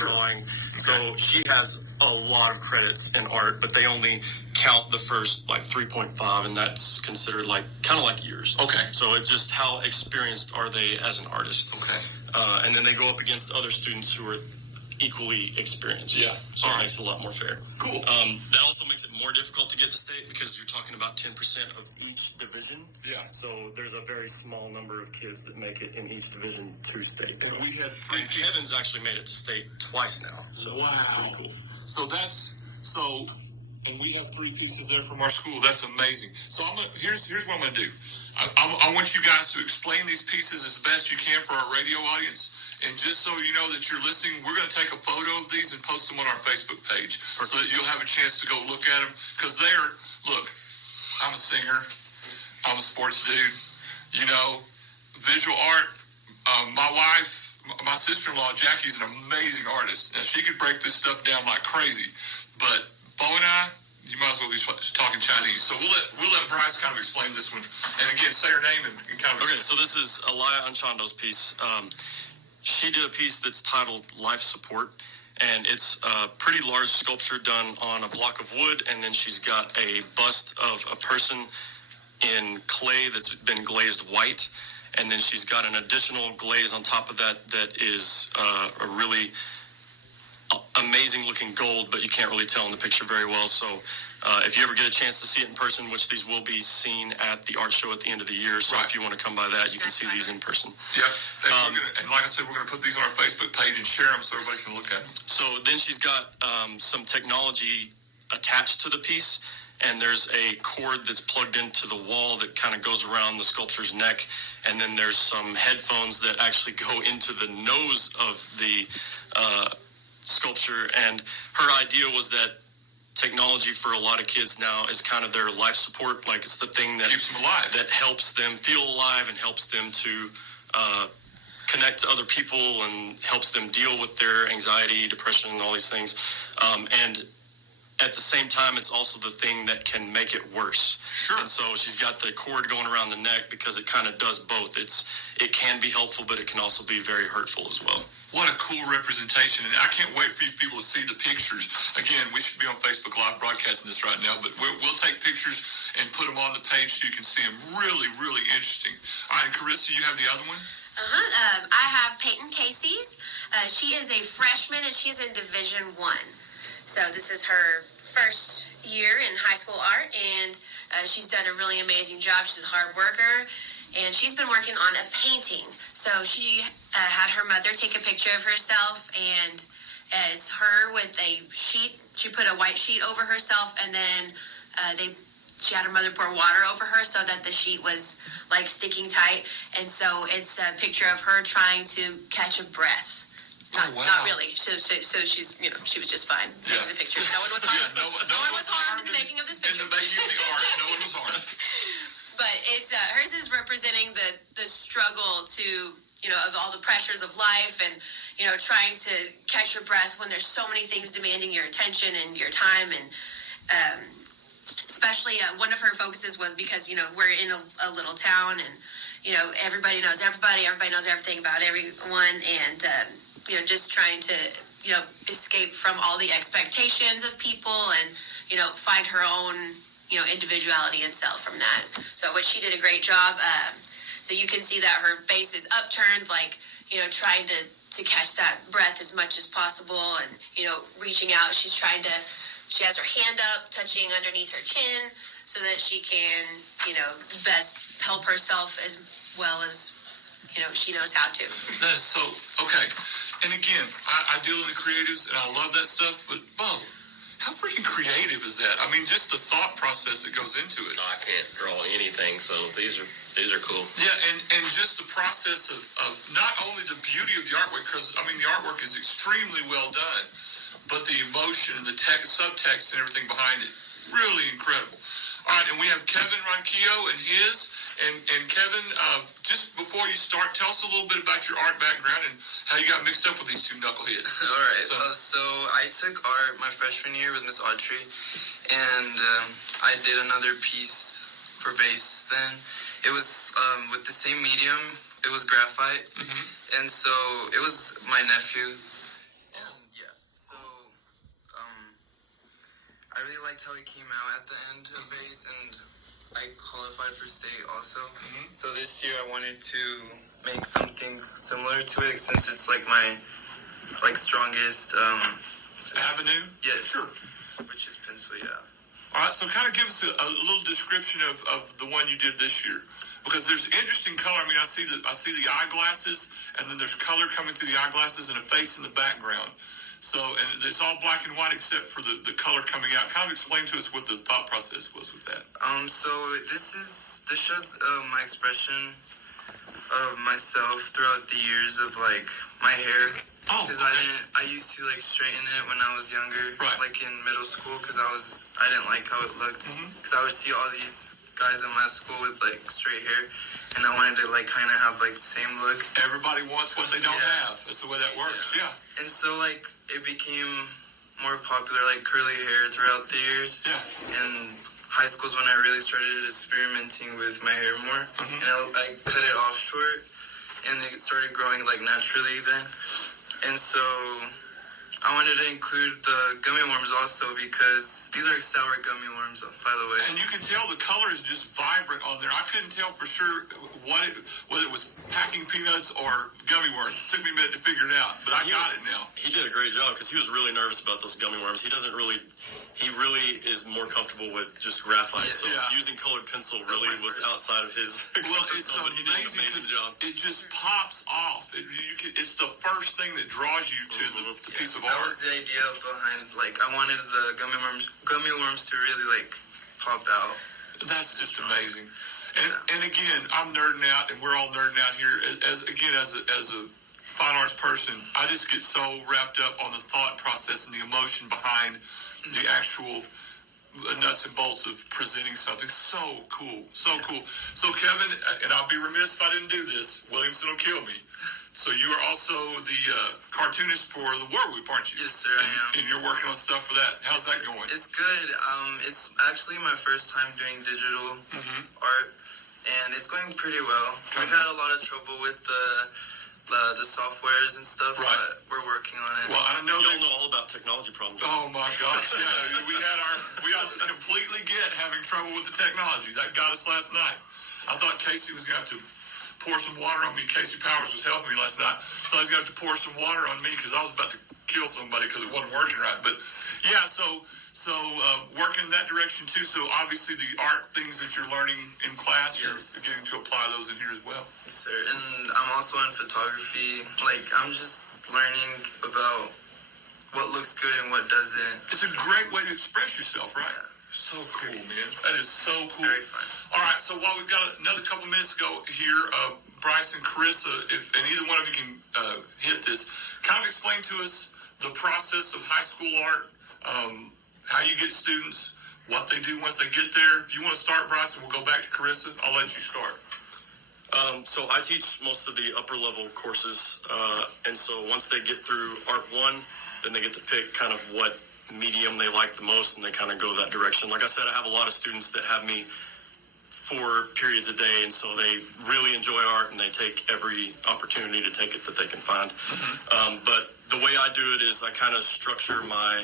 drawing. So she has a lot of credits in art, but they only count the first 3.5, and that's considered kind of like years. Okay. So it's just how experienced are they as an artist. Okay. And then they go up against other students who are equally experienced. Yeah. So it makes it a lot more fair. Cool. That also makes it more difficult to get to state because you're talking about 10% of each division. Yeah. So there's a very small number of kids that make it in each division to state. And we had and Kevin's actually made it to state twice now. So wow. That's pretty cool. And we have 3 pieces there from our school. That's amazing. So here's what I'm gonna do. I want you guys to explain these pieces as best you can for our radio audience. And just so you know that you're listening, we're going to take a photo of these and post them on our Facebook page so that you'll have a chance to go look at them. Because look, I'm a singer. I'm a sports dude. Visual art. My wife, my sister-in-law, Jackie's an amazing artist. Now, she could break this stuff down like crazy. But Bo and I, you might as well be talking Chinese. So we'll let Bryce kind of explain this one. And again, say her name and kind of... Okay, so this is Alaya Anchando's piece. She did a piece that's titled Life Support, and it's a pretty large sculpture done on a block of wood, and then she's got a bust of a person in clay that's been glazed white, and then she's got an additional glaze on top of that is a really amazing-looking gold, but you can't really tell in the picture very well, so... if you ever get a chance to see it in person, which these will be seen at the art show at the end of the year, so if you want to come by that, you can see these in person. Yeah, and like I said, we're going to put these on our Facebook page and share them so everybody can look at them. So then she's got some technology attached to the piece, and there's a cord that's plugged into the wall that kind of goes around the sculpture's neck, and then there's some headphones that actually go into the nose of the sculpture, and her idea was that technology for a lot of kids now is kind of their life support. It's the thing that keeps them alive, that helps them feel alive and helps them to connect to other people and helps them deal with their anxiety, depression, and all these things. And at the same time, it's also the thing that can make it worse. Sure. And so she's got the cord going around the neck because it kind of does both. It can be helpful, but it can also be very hurtful as well. What a cool representation. And I can't wait for you people to see the pictures. Again, we should be on Facebook Live broadcasting this right now, but we'll take pictures and put them on the page so you can see them. Really, really interesting. All right, and Carissa, you have the other one? I have Peyton Casey's. She is a freshman, and she's in Division 1. So this is her first year in high school art, and she's done a really amazing job. She's a hard worker, and she's been working on a painting. So she had her mother take a picture of herself, and it's her with a sheet. She put a white sheet over herself, and then she had her mother pour water over her so that the sheet was sticking tight. And so it's a picture of her trying to catch a breath. Not really. So she's, she was just fine taking the picture. No one was harmed. No one was harmed in the making of this picture. In the making of the art, no one was harmed. But it's hers is representing the struggle to, of all the pressures of life and, trying to catch your breath when there's so many things demanding your attention and your time. And especially one of her focuses was because, we're in a little town and, everybody knows everybody knows everything about everyone. And, just trying to, escape from all the expectations of people and, find her own, individuality and self from that. So which she did a great job. So you can see that her face is upturned, trying to catch that breath as much as possible and, reaching out. She has her hand up, touching underneath her chin so that she can, best help herself as well as, she knows how to. That is so, okay. And again, I deal in the creatives, and I love that stuff, but, Bo, how freaking creative is that? I mean, just the thought process that goes into it. No, I can't draw anything, so these are cool. Yeah, and just the process of not only the beauty of the artwork, because, the artwork is extremely well done, but the emotion and the subtext and everything behind it, really incredible. All right, and we have Kevin Ronquillo and his. And Kevin, just before you start, tell us a little bit about your art background and how you got mixed up with these two knuckleheads. All right. So I took art my freshman year with Miss Autry, and I did another piece for VASE then. It was with the same medium. It was graphite. Mm-hmm. And so it was my nephew. I really liked how it came out at the end of VASE, and I qualified for state also. So this year I wanted to make something similar to it, since it's like my strongest Avenue? yes, Sure. which is pencil, yeah. All right, so kind of give us a little description of the one you did this year, because there's interesting color. I mean, I see the eyeglasses, and then there's color coming through the eyeglasses and a face in the background. So, and it's all black and white except for the color coming out. Kind of explain to us what the thought process was with that. So this shows my expression of myself throughout the years of like my hair. Oh, Because I used to like straighten it when I was younger, Right. like in middle school, because I didn't like how it looked. Because I would see all these guys in my school with like straight hair, and I wanted to like kind of have like the same look. Everybody wants what they don't have. That's the way that works. Yeah. And so like it became more popular, like curly hair throughout the years. Yeah. And high school is when I really started experimenting with my hair more, and I cut it off short, and it started growing like naturally then. And so I wanted to include the gummy worms also, because these are sour gummy worms, by the way. And you can tell the color is just vibrant on there. I couldn't tell for sure whether it was packing peanuts or gummy worms. It took me a minute to figure it out, but I got it now. He did a great job because he was really nervous about those gummy worms. He really is more comfortable with just graphite. So Yeah. using colored pencil really was outside of his Well, it's but he did an amazing amazing job. because it just pops off. It's the first thing that draws you to the piece of That art. was the idea behind, like, I wanted the gummy worms to really like pop out. That's just amazing. And again, I'm nerding out, and we're all nerding out here. As a fine arts person, I just get so wrapped up on the thought process and the emotion behind the actual nuts and bolts of presenting something. So cool. So Kevin, and I'll be remiss if I didn't do this, Williamson will kill me. So you are also the cartoonist for the War Whoop, aren't you? Yes, sir, I am. And you're working on stuff for that. How's that going? It's good. It's actually my first time doing digital art, and it's going pretty well. We've had a lot of trouble with the softwares and stuff, Right. but we're working on it. Well, I know Y'all that. know all about technology problems. Oh my gosh! Yeah, we completely get having trouble with the technology. That got us last night. I thought Casey was gonna have to pour some water on me. Casey Powers was helping me last night. I thought he was gonna have to pour some water on me because I was about to kill somebody because it wasn't working right. But yeah, so working in that direction too. So obviously the art things that you're learning in class, Yes. you're getting to apply those in here as well. Yes, sir. And I'm also in photography. Like, I'm just learning about what looks good and what doesn't. It's a great way to express yourself, right? Yeah. So cool, man. That is so cool. Very fun. All right, so while we've got another couple minutes to go here, Bryce and Carissa, and either one of you can hit this, kind of explain to us the process of high school art, how you get students, what they do once they get there. If you want to start, Bryce, and we'll go back to Carissa, I'll let you start. So I teach most of the upper level courses, and so once they get through Art 1, then they get to pick kind of what medium they like the most, and they kind of go that direction. Like I said, I have a lot of students that have me 4 periods a day, and so they really enjoy art, and they take every opportunity to take it that they can find. But the way I do it is I kind of structure my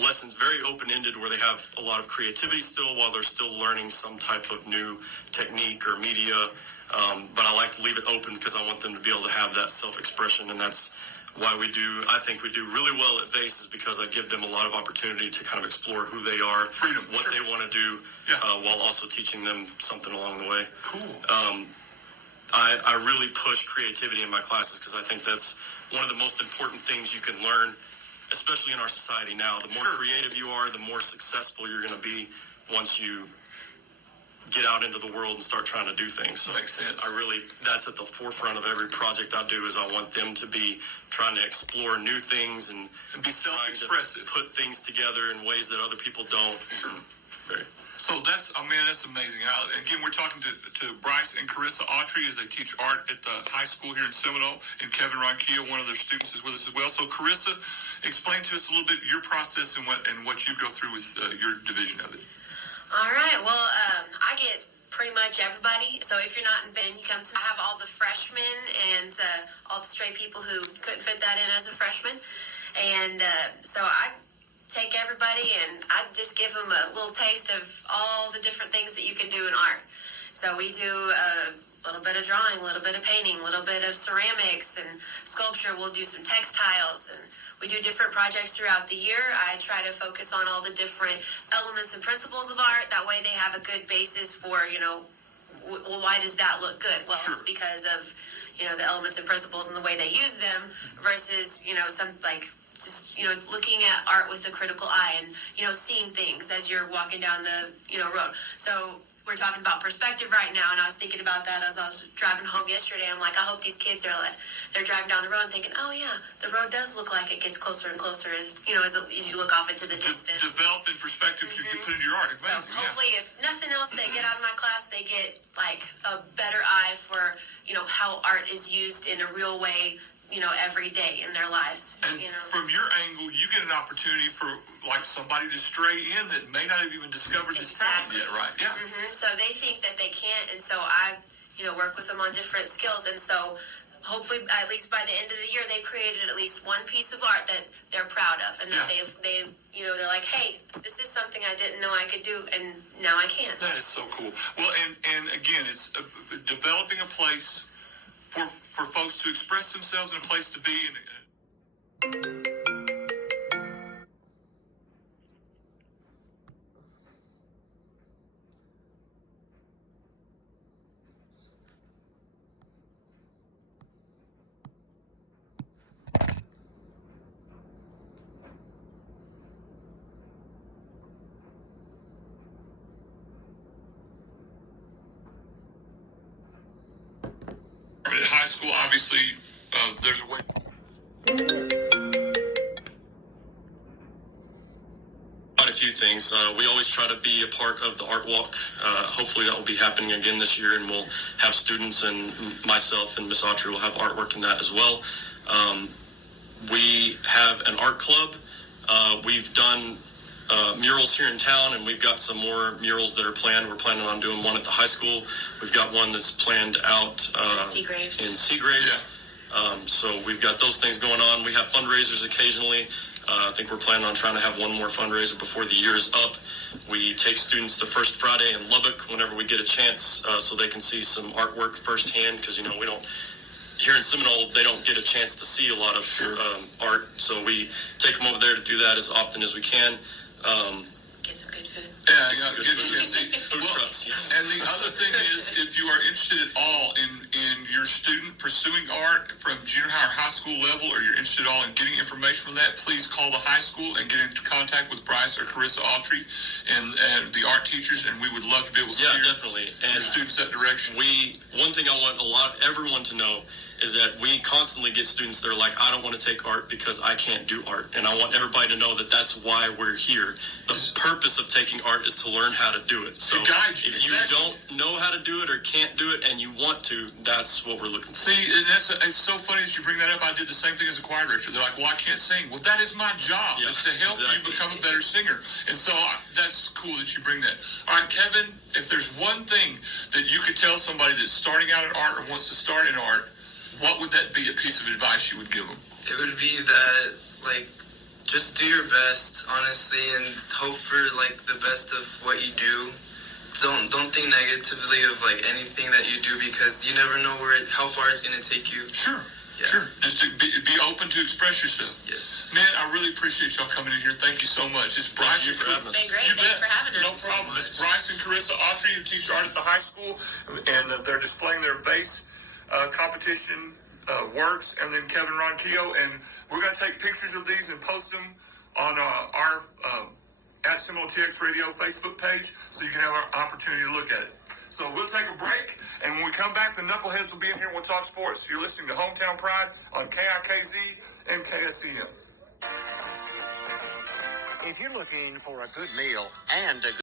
lessons very open-ended, where they have a lot of creativity still while they're still learning some type of new technique or media. But I like to leave it open because I want them to be able to have that self-expression, and that's why I think we do really well at VASE, is because I give them a lot of opportunity to kind of explore who they are, Freedom, what sure. they want to do, while also teaching them something along the way. Cool. I really push creativity in my classes because I think that's one of the most important things you can learn, especially in our society now. The more creative you are, the more successful you're going to be once you get out into the world and start trying to do things. So Makes sense. that's at the forefront of every project I do, is I want them to be trying to explore new things and be self-expressive. put things together in ways that other people don't. Sure. So that's amazing. Again, we're talking to Bryce and Carissa Autry as they teach art at the high school here in Seminole, and Kevin Ronquillo, one of their students, is with us as well. So Carissa, explain to us a little bit your process and what you go through with your division of it. All right. Well, I get pretty much everybody. So if you're not in Ben, you come to. I have all the freshmen and all the straight people who couldn't fit that in as a freshman, and so I take everybody and I just give them a little taste of all the different things that you can do in art. So we do a little bit of drawing, a little bit of painting, a little bit of ceramics and sculpture. We'll do some textiles, and we do different projects throughout the year. I try to focus on all the different elements and principles of art. That way they have a good basis for, well, why does that look good? Well, Sure. It's because of, the elements and principles and the way they use them versus, some just, looking at art with a critical eye and, seeing things as you're walking down the, road. So we're talking about perspective right now, and I was thinking about that as I was driving home yesterday. I'm like, I hope these kids are they're driving down the road and thinking, oh yeah, the road does look like it gets closer and closer as you look off into the distance. Developing perspectives you can put into your art. So hopefully, if nothing else, they get out of my class, they get like a better eye for how art is used in a real way, every day in their lives. And from your angle, you get an opportunity for like somebody to stray in that may not have even discovered this talent yet, right? Yeah. So they think that they can't, and so I, work with them on different skills, and so hopefully, at least by the end of the year, they've created at least one piece of art that they're proud of, and that they're like, hey, this is something I didn't know I could do, and now I can. That is so cool. Well, and again, it's developing a place for folks to express themselves and a place to be. At high school, obviously, there's a way. Quite a few things. We always try to be a part of the art walk. Hopefully that will be happening again this year, and we'll have students, and myself and Miss Autry will have artwork in that as well. We have an art club. We've done murals here in town, and we've got some more murals that are planned. We're planning on doing one at the high school. We've got one that's planned out in Seagraves. So we've got those things going on. We have fundraisers occasionally. I think we're planning on trying to have one more fundraiser before the year is up. We take students to First Friday in Lubbock whenever we get a chance, so they can see some artwork firsthand, because we don't, here in Seminole, they don't get a chance to see a lot of art, so we take them over there to do that as often as we can. Get some good food. Yeah, Good food trucks, yes. And the other thing is, if you are interested at all in your student pursuing art from junior high or high school level, or you're interested at all in getting information from that, please call the high school and get in contact with Bryce or Carissa Autry and the art teachers, and we would love to be able to steer definitely. And your students that direction. One thing I want everyone to know is that we constantly get students that are like, I don't want to take art because I can't do art. And I want everybody to know that that's why we're here. The purpose of taking art is to learn how to do it. So if you don't know how to do it or can't do it and you want to, that's what we're looking for. See, and it's so funny that you bring that up. I did the same thing as a choir director. They're like, well, I can't sing. Well, that is my job, is to help you become a better singer. And so that's cool that you bring that. All right, Kevin, if there's one thing that you could tell somebody that's starting out in art or wants to start in art, what would that be, a piece of advice you would give them? It would be that, just do your best, honestly, and hope for, the best of what you do. Don't think negatively of, anything that you do, because you never know how far it's going to take you. Sure. Yeah. Sure. Just to be open to express yourself. Yes. Man, I really appreciate y'all coming in here. Thank you so much. It's Bryce. Thank you for having us. It's been great. Thanks for having us. No problem. It's Bryce and Carissa Autry, who teach art at the high school, and they're displaying their VASE competition works, and then Kevin Ronquillo, and we're going to take pictures of these and post them on our at Seminole TX Radio Facebook page, so you can have an opportunity to look at it. So we'll take a break, and when we come back, the Knuckleheads will be in here and we'll talk sports. You're listening to Hometown Pride on KIKZ and KSEM. If you're looking for a good meal and a